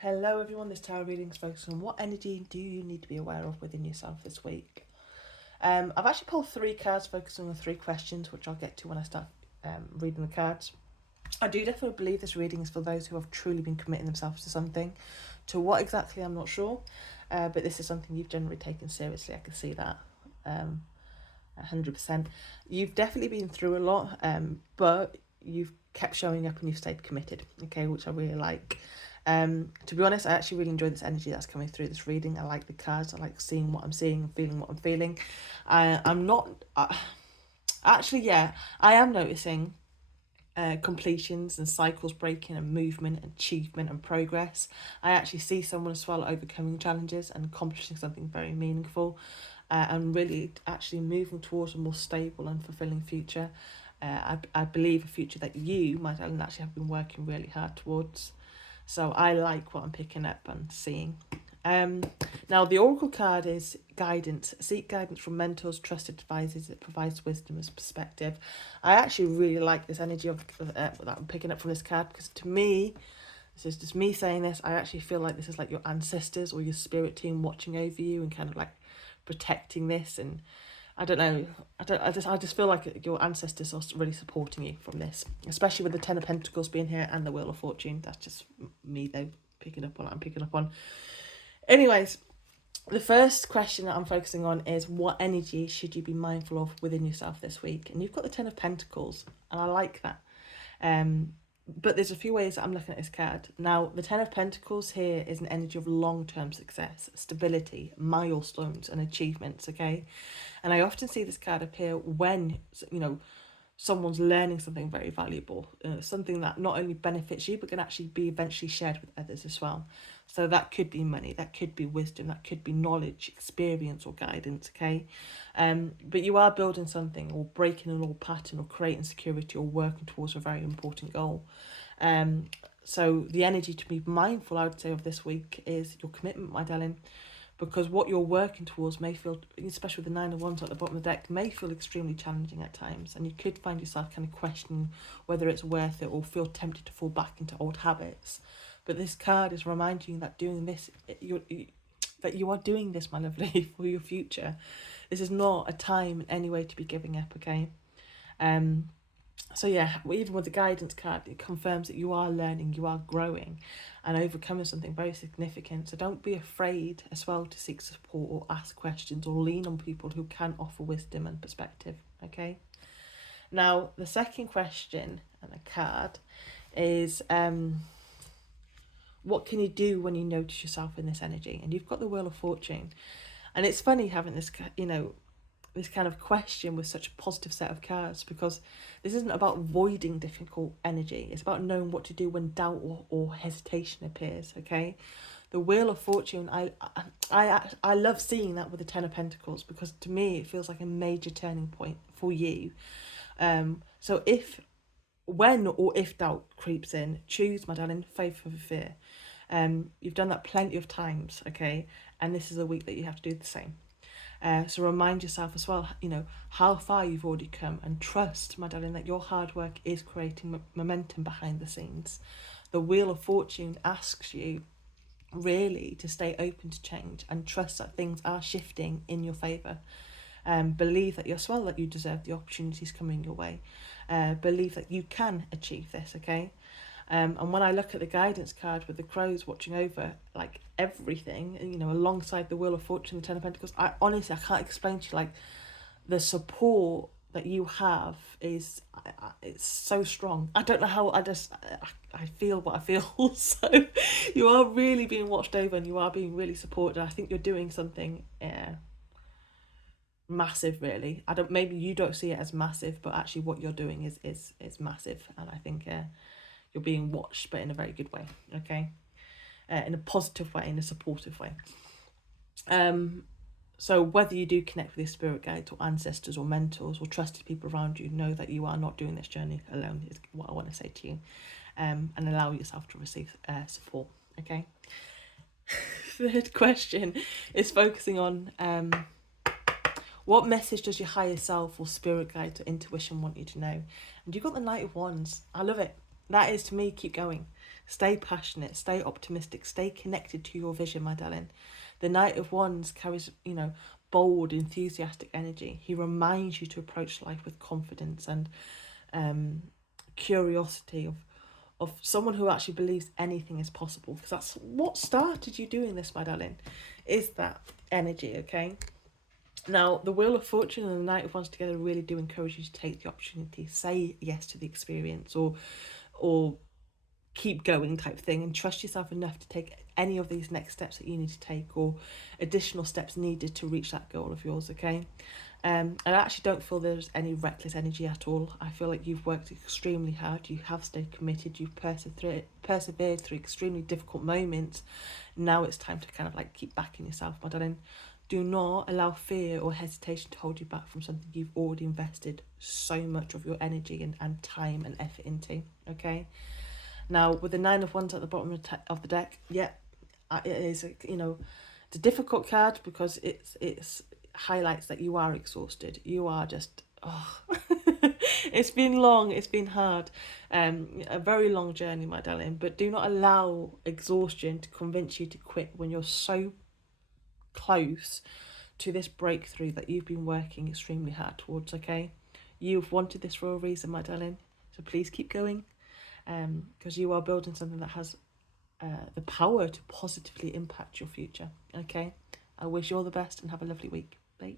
Hello everyone, this tarot reading is focused on what energy do you need to be aware of within yourself this week. I've actually pulled 3 cards focusing on 3 questions, which I'll get to when I start reading the cards. I do definitely believe this reading is for those who have truly been committing themselves to something. To what exactly, I'm not sure, but this is something you've generally taken seriously. I can see that 100%. You've definitely been through a lot, but you've kept showing up and you've stayed committed, okay, which I really like. To be honest, I actually really enjoy this energy that's coming through this reading. I like the cards. I like seeing what I'm seeing and feeling what I'm feeling. I'm not... actually, yeah, I am noticing completions and cycles breaking and movement and achievement and progress. I actually see someone as well overcoming challenges and accomplishing something very meaningful and really actually moving towards a more stable and fulfilling future. I believe a future that you, my darling, actually have been working really hard towards. So I like what I'm picking up and seeing. Now, the Oracle card is guidance. Seek guidance from mentors, trusted advisors. It provides wisdom as perspective. I actually really like this energy of that I'm picking up from this card, because to me, this is just me saying this, I actually feel like this is like your ancestors or your spirit team watching over you and kind of like protecting this. And I don't know, I just feel like your ancestors are really supporting you from this, especially with the Ten of Pentacles being here and the Wheel of Fortune. That's just me though, picking up on what I'm picking up on. Anyways, the first question that I'm focusing on is what energy should you be mindful of within yourself this week? And you've got the Ten of Pentacles, and I like that. But there's a few ways that I'm looking at this card. Now, the Ten of Pentacles here is an energy of long-term success, stability, milestones and achievements, okay? And I often see this card appear when, someone's learning something very valuable, something that not only benefits you, but can actually be eventually shared with others as well. So that could be money, that could be wisdom, that could be knowledge, experience or guidance, okay? But you are building something or breaking an old pattern or creating security or working towards a very important goal. So the energy to be mindful, I would say, of this week is your commitment, my darling, because what you're working towards may feel, especially with the 9 of Wands at the bottom of the deck, may feel extremely challenging at times, and you could find yourself kind of questioning whether it's worth it or feel tempted to fall back into old habits. But this card is reminding you that doing this, that you are doing this, my lovely, for your future. This is not a time in any way to be giving up, okay? So yeah, even with the guidance card, it confirms that you are learning, you are growing and overcoming something very significant. So don't be afraid as well to seek support or ask questions or lean on people who can offer wisdom and perspective, okay? Now, the second question and a card is what can you do when you notice yourself in this energy? And you've got the Wheel of Fortune. And it's funny having this, this kind of question with such a positive set of cards, because this isn't about avoiding difficult energy. It's about knowing what to do when doubt or hesitation appears, okay? The Wheel of Fortune, I love seeing that with the Ten of Pentacles, because to me it feels like a major turning point for you. So when or if doubt creeps in, choose, my darling, faith over fear. You've done that plenty of times, okay? And this is a week that you have to do the same. So remind yourself as well, how far you've already come, and trust, my darling, that your hard work is creating momentum behind the scenes. The Wheel of Fortune asks you really to stay open to change and trust that things are shifting in your favour. Believe that as well that you deserve the opportunities coming your way. Believe that you can achieve this, okay? And when I look at the guidance card with the crows watching over like everything, alongside the Wheel of Fortune, the Ten of Pentacles, I honestly, I can't explain to you, like, the support that you have is, it's so strong. I don't know how, I feel what I feel. So you are really being watched over and you are being really supported. I think you're doing something massive, really. Maybe you don't see it as massive, but actually what you're doing is massive. And I think you're being watched, but in a very good way, okay? In a positive way, in a supportive way. So whether you do connect with your spirit guides or ancestors or mentors or trusted people around you, know that you are not doing this journey alone, is what I want to say to you. And allow yourself to receive support, okay? Third question is focusing on what message does your higher self or spirit guide or intuition want you to know? And you've got the Knight of Wands. I love it. That is, to me, keep going. Stay passionate, stay optimistic, stay connected to your vision, my darling. The Knight of Wands carries, you know, bold, enthusiastic energy. He reminds you to approach life with confidence and curiosity of someone who actually believes anything is possible, because that's what started you doing this, my darling, is that energy, okay? Now, the Wheel of Fortune and the Knight of Wands together really do encourage you to take the opportunity, say yes to the experience, or keep going type thing, and trust yourself enough to take any of these next steps that you need to take, or additional steps needed to reach that goal of yours, okay? And I actually don't feel there's any reckless energy at all. I feel like you've worked extremely hard, you have stayed committed, you've persevered through extremely difficult moments. Now it's time to kind of like keep backing yourself, my darling. Do not allow fear or hesitation to hold you back from something you've already invested so much of your energy and time and effort into, okay? Now, with the Nine of Wands at the bottom of the deck, yeah, it is, you know, it's a difficult card because it's highlights that you are exhausted. You are just, oh, it's been long, it's been hard, a very long journey, my darling. But do not allow exhaustion to convince you to quit when you're so close to this breakthrough that you've been working extremely hard towards, okay? You've wanted this for a reason, my darling, so please keep going, because you are building something that has the power to positively impact your future, okay? I wish you all the best and have a lovely week. Bye.